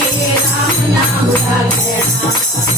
राम नाम का कहना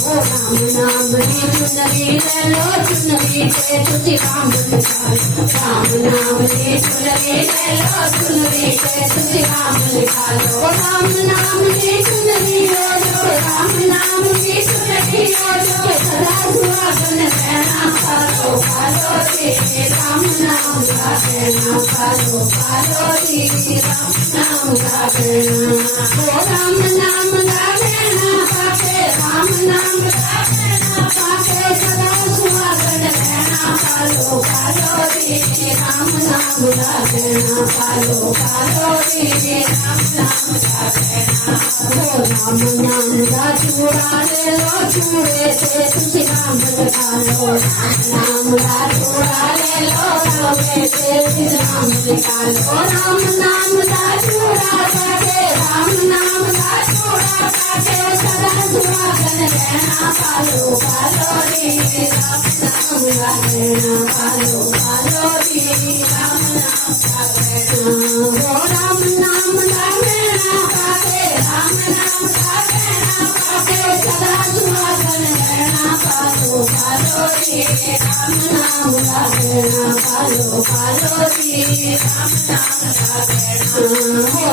ओ राम नाम की चुनरी ले लो चुनरी पे तुझे राम निकाल राम नाम की चुनरी ले लो चुनरी पे तुझे राम निकालो राम नाम की चुनरी ले लो राम नाम की चुनरी ले लो सदा सुहागन रहना पालो पालो रे राम नाम का कहना पालो पालो रे राम नाम का कहना ओ राम नाम का कहना पाके राम नाम का कहना पाके सदा सुहागन रहना पालो पालो रे राम नाम का कहना पालो पालो रे राम नाम का कहना ओ राम नाम का चूड़ा ले लो चूड़े से तुझे राम लगा लो राम नाम का चूड़ा ले लो रोगे से तुझे राम लगा लो राम नाम का चूड़ा पाके राम नाम का चूड़ा पाके सदा सुहागन रहना पालो पालो रे राम नाम का कहना पालो पालो रे राम नाम का कहना ओ राम नाम का कहना पाके राम नाम का कहना पाके सदा सुहागन रहना पालो पालो रे राम नाम का कहना पालो पालो रे राम नाम का कहना ओ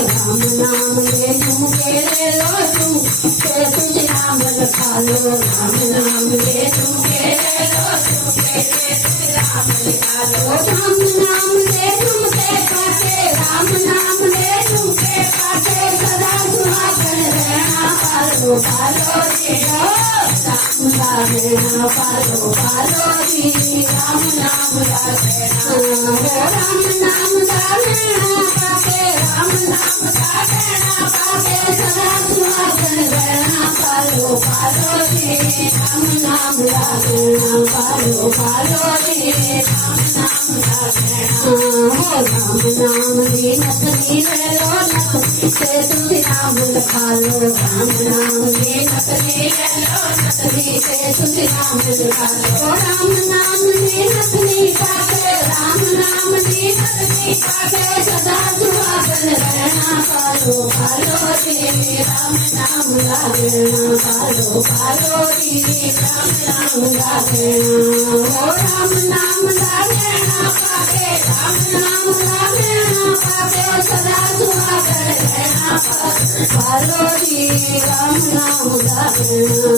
राम नाम ले झुमके ले लो झुमके तुझे राम लखा लो राम नाम ले झुमके ले लो झुमके तुझे राम लखा लो राम नाम ले झुमके पाके राम नाम ले झुमके पाके सदा सुहागन रहना पालो पालो रे राम का कहना पालो पालो रे राम नाम का कहना ओ राम नाम का कहना पाके राम नाम का कहना पाके सदा सुहागन रहना पालो पालो रे राम नाम का कहना पालो पालो रे राम नाम का कहना ओ राम नाम ली नथनी ले लो नथनी से तुझे राम लखा लो राम नाम ली नथनी ले लो नथनी से तुझे राम लखा लो राम नाम ली नथनी पाके राम नाम ली नथनी पाके सदा सुहागन रहना पालो पालो रे राम नाम का कहना पालो पालो रे राम नाम का कहना ओ राम नाम का कहना पाके राम नाम का कहना पाके सदा सुहागन रहना पालो रे राम नाम का कहना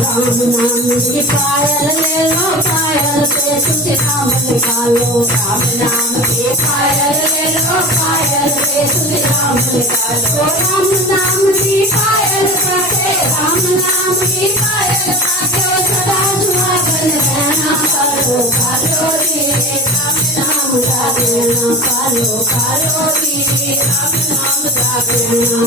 राम नाम की पायल ले लो पायल पे तुझे राम लगा लो राम नाम की पायल ले लो पायल पे तुझे राम लगा लो राम नाम की पायल पाके राम नाम की पायल पाके सदा सुहागन रहना पालो पालो रे राम नाम का कहना पालो पालो रे राम नाम का कहना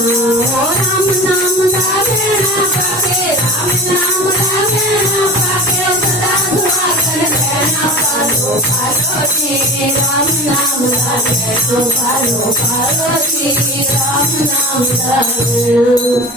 ओ राम नाम का कहना पाके राम नाम का कहना पाके सदा सुहागन रहना पालो पालो रे राम नाम का कहना पालो पालो रे राम नाम का कहना